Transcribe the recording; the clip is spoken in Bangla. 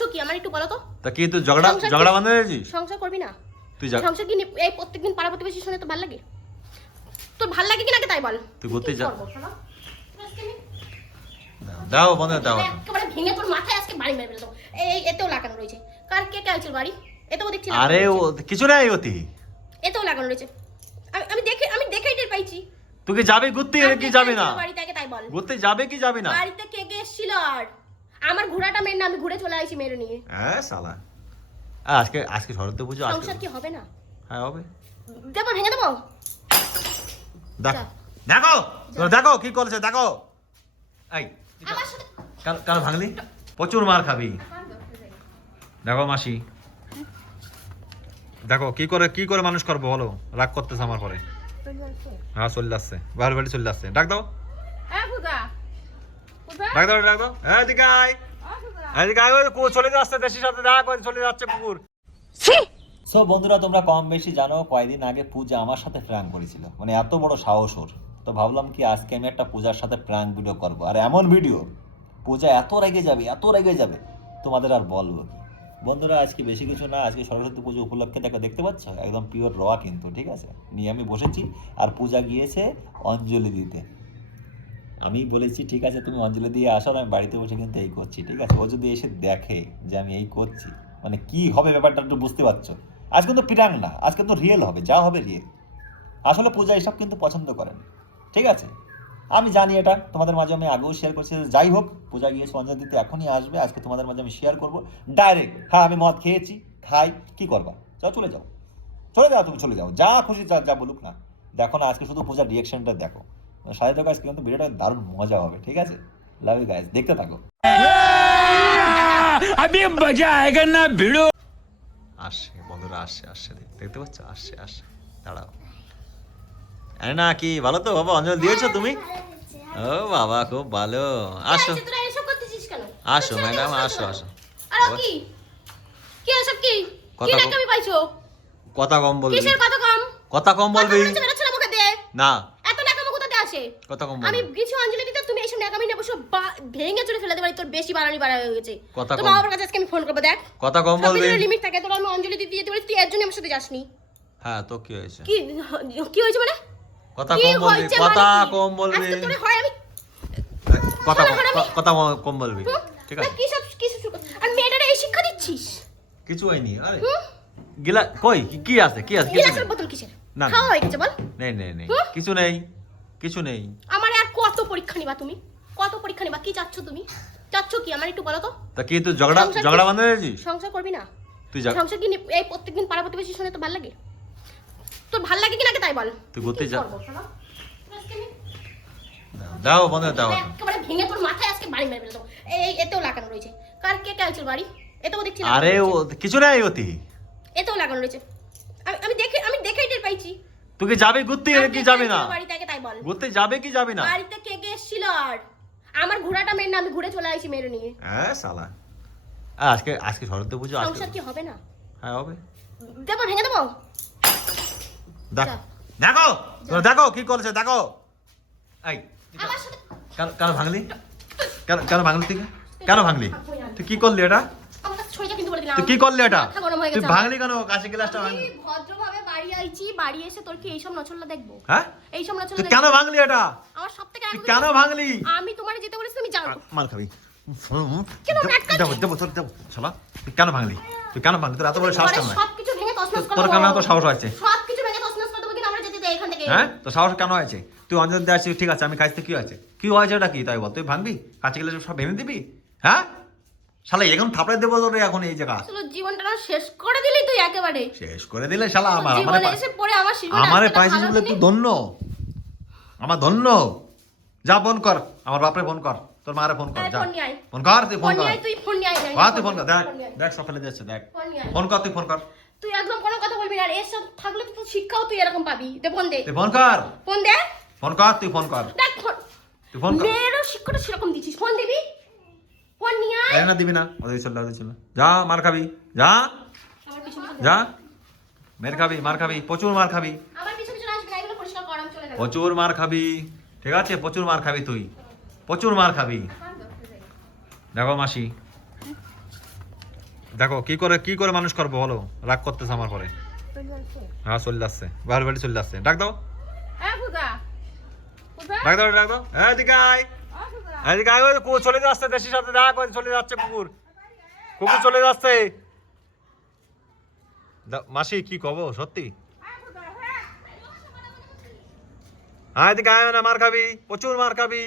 চাচ্ছ কি? আমার একটু বলো তো। তা কি তুই ঝগড়া ঝগড়া বাঁধে দিয়েছিস সংসার করবি না? তুই যা সংসার কি এই প্রত্যেকদিন পাড়া প্রতিবেশী শুনে তো ভালো লাগে? তোর ভালো লাগে কি নাকি তাই বল? তুই ঘুরতে যা। দাও বন্ধ দাও। একেবারে ভেঙে তোর মাথায় আজকে বাড়ি মেরে দেবো। এই এতেও লাগানো রয়েছে। কার কে কে আছে বাড়ি? এতেও দেখছি আরে ও কিছু নাই অতি। এতেও লাগানো রয়েছে। আমি আমি দেখে আমি দেখেই টের পাইছি। তুই কি যাবি ঘুরতে কি যাবি না? বাড়িতে তাই বল। ঘুরতে যাবে কি যাবি না? বাড়িতে কে কে এসেছিল আর? আমার ঘোড়াটা মেরে না আমি ঘুরে চলে আসি মেরে নিয়ে। হ্যাঁ শালা। আ, আজকে আজকে শরৎ পুজো আজকে সংসার কি হবে না? হ্যাঁ হবে। দেবো ভেঙে দেবো? দেখ। দেখো! তোরা দেখো কি করছে দেখো! এই আমার সাথে কেন কেন ভাঙলি? প্রচুর মার খাবি। দেখো মাসি। দেখো কি করে কি করে মানুষ করব বলো? রাগ করতেছে আমার পরে। হ্যাঁ চলে আসছে। বাড়ি বাড়ি চলে আসছে। ডাক দাও। হ্যাঁ ডাক দাও ডাক দাও। হ্যাঁ এদিকে আয় এদিকে আয় ওই চলে যাচ্ছে দেশের সাথে দেখা করে চলে যাচ্ছে কুকুর সো বন্ধুরা তোমরা কম বেশি জানো কয়েকদিন আগে পূজা আমার সাথে প্র্যাঙ্ক করেছিল। মানে এত বড় সাহস ওর। তো ভাবলাম কি আজকে আমি একটা পূজার সাথে প্র্যাঙ্ক ভিডিও করব। আর এমন ভিডিও পূজা এত রেগে যাবে এত রেগে যাবে তোমাদের আর বলব কি? বন্ধুরা আজকে বেশি কিছু না আজকে সরস্বতী পুজো উপলক্ষে দেখো দেখতে পাচ্ছ? একদম পিওর র কিন্তু ঠিক আছে? নিয়ে আমি বসেছি আর পূজা গিয়েছে অঞ্জলি দিতে। আমি বলেছি, ঠিক আছে, তুমি অঞ্জলি দিয়ে আসো আমি বাড়িতে বসে কিন্তু এই করছি, ঠিক আছে? ও যদি এসে দেখে যে আমি এই করছি মানে কি হবে ব্যাপারটা একটু বুঝতে পারছ? আজ কিন্তু পিরাং না, আজ কিন্তু রিয়েল হবে, যা হবে রিয়েল আসলে পূজা এসব কিন্তু পছন্দ করেন, ঠিক আছে? আমি জানি এটা, তোমাদের মাঝে আমি আগেও শেয়ার করছি যাই হোক, পূজা গিয়েছে অঞ্জলি দিতে এখনই আসবে, আজকে তোমাদের মাঝে আমি শেয়ার করব। ডাইরেক্ট হ্যাঁ আমি মদ খেয়েছি, খাই, কি করবা? যাও চলে যাও। চলে যাও তুমি, চলে যাও, যা খুশি যা যা বলুক না। দেখো না, আজকে শুধু পূজার রিয়াকশনটা দেখো। সাথে তো গাইজ কিন্তু ভিডিওটা দারুণ মজা হবে ঠিক আছে? লাভ ইউ গাইজ দেখতে থাকো। আমি মজা আয়েগা না ভিডিও আসে বন্ধুরা আসে আসে। দেখতে পাচ্ছ? আসে আসে। দাঁড়াও। আরে না কি ভালো তো? বাবা অঞ্জল দিয়েছ তুমি? ও বাবা খুব ভালো। আসো। আসো ম্যাডাম আসো আসো। কথা কম। কথা কম বলবি। কথা কম? বলবি। না। আসে কথা কম আমি কিছু অঞ্জলি দিতে তুমি এইসব না বসে ভেঙে তোর বেশি বাড়ানি বাড়া হয়ে গেছে। কথা কম। বাবার কাছে আজকে আমি ফোন করব দেখ। কথা কম বলবি। লিমিট থাকে তোর আমি অঞ্জলি দিতে যেতে তুই এর জন্য আমার সাথে যাসনি। হ্যাঁ তো কি হয়েছে? কি কি হয়েছে মানে? কথা কম বলবি কথা মানে কম বলবি। আজকে তোরে হয় আমি কথা শোনো, আমি- কথা কম বলবি। ঠিক আছে। কি সব কি সব আর মেয়েটারে এই শিক্ষা দিচ্ছিস? কিছু হয়নি আরে। গিলা কই? কি- আছে? কি আছে? গিলাসের বোতল কিসের? না। খাওয়া হয়ে গেছে বল। নেই নেই নেই। কিছু নেই। কিছু নেই। আমার আর কত পরীক্ষা নিবা তুমি? কত পরীক্ষা নিবা? কি চাচ্ছ তুমি? চাচ্ছ কি? আমার একটু বলো তো। তা কি তুই ঝগড়া ঝগড়া বাঁধে দিয়েছিস সংসার করবি না? তুই যা সংসার কি এই প্রত্যেকদিন পাড়া প্রতিবেশী শুনে তো ভালো লাগে? তোর ভালো লাগে কি নাকি তাই বল? তুই ঘুরতে যা। দাও বন্ধ দাও। একেবারে ভেঙে তোর মাথায় আজকে বাড়ি মেরে ফেলে দেবো। এই এতেও লাগানো রয়েছে। কার কে কে আছে বাড়ি? এতেও দেখছি আরে ও কিছু নাই অতি। এতেও লাগানো রয়েছে। আমি আমি দেখে আমি দেখেই টের পাইছি। তুই যাবে ঘুরতে কি যাবে না? বাড়িতে তাই বল। ঘুরতে যাবে কি যাবে না? বাড়িতে কে কে এসেছিল আর? আমার ঘোড়াটা মেরে না আমি ঘুরে চলে আসি মেরে নিয়ে। হ্যাঁ শালা। আজকে আজকে শরৎ পুজো আজকে সংসার কি হবে না? হ্যাঁ হবে। দেবো ভেঙে দেবো? দেখ। দেখো দেখো কি করছে দেখো। এই কেন কেন ভাঙলি? কেন কেন ভাঙলি তুই? কেন ভাঙলি? তুই কি করলি এটা? তুই কি করলি এটা? তুই ভাঙলি কেন? কাছে গ্লাসটা ভাঙলি। ভদ্রভাবে বাড়ি এসে তোর কি এইসব নচল্লা দেখব? হ্যাঁ? এইসব নচল্লা কেন ভাঙলি এটা? আমার সব থেকে কেন ভাঙলি? আমি তোমার যেতে বলেছি তুমি যাও। মার খাবি। কেন দেবো দেবো তোর দেবো। শালা তুই কেন ভাঙলি? তুই কেন ভাঙলি? তোর এত বড় সাহস কেন? সবকিছু ভেঙে তছনছ করে তোর কেন এত সাহস হয়েছে? সবকিছু ভেঙে তছনছ করে দেবো কিন্তু আমরা যেতে দেই এখান থেকে। হ্যাঁ? তো সাহস কেন হয়েছে? তুই অঞ্জন দিয়ে আসছিস ঠিক আছে আমি কি হয়েছে? কি হয়েছে ওটা কি? তাই বল তুই ভাঙবি? কাছে গেলে সব ভেঙে দিবি? হ্যাঁ? শালা এখন থাপড়ে দেবো তোর এখন এই জায়গা। জীবনটা শেষ করে দিলি তুই একেবারে। শেষ করে দিলে শালা আমার আমারে এসে পড়ে আমার জীবনে আমারে পাইছিস বলে তুই ধন্য। আমার ধন্য। যা ফোন কর। আমার বাপরে ফোন কর। তোর মারে ফোন কর যা। ফোন কর তুই ফোন কর। তুই ফোন নিয়ে আয়, তুই ফোন কর। দেখ দেখ সব ফেলে দিচ্ছে দেখ। ফোন কর তুই ফোন কর। তুই একদম কোনো কথা বলবি না আর এসব থাকলে তো তোর শিক্ষাও তুই এরকম পাবি। দে ফোন দে। তুই ফোন কর। ফোন দে। ফোন কর তুই ফোন কর। দেখ ফোন তুই ফোন কর। মেয়েরও শিক্ষাটা সেরকম দিচ্ছিস। ফোন দিবি? ফোন নিয়ে আয় এই না দিবি না চল চল। যা মার খাবি যা। আমার পিছন পিছন যা। মের খাবি মার খাবি প্রচুর মার খাবি। আমার পিছন পিছন আসবি না এগুলো পরিষ্কার কর চলে গেলাম। প্রচুর মার খাবি ঠিক আছে? প্রচুর মার খাবি তুই। প্রচুর মার খাবি। দেখো মাসি। দেখো কি করে কি করে মানুষ করব বলো? রাগ করতেছে আমার পরে। হ্যাঁ চলে আসছে বাড়ি বাড়ি চলে আসছে ডাক দাও। হ্যাঁ ডাক দাও ডাক দাও। হ্যাঁ এদিকে আয় এদিকে ওই চলে যাচ্ছে দেশির সাথে দেখা করে চলে যাচ্ছে কুকুর। কুকুর চলে যাচ্ছে। মাসি, কি কব সত্যি? আয় গায়ে না, মার খাবি, প্রচুর মার খাবি।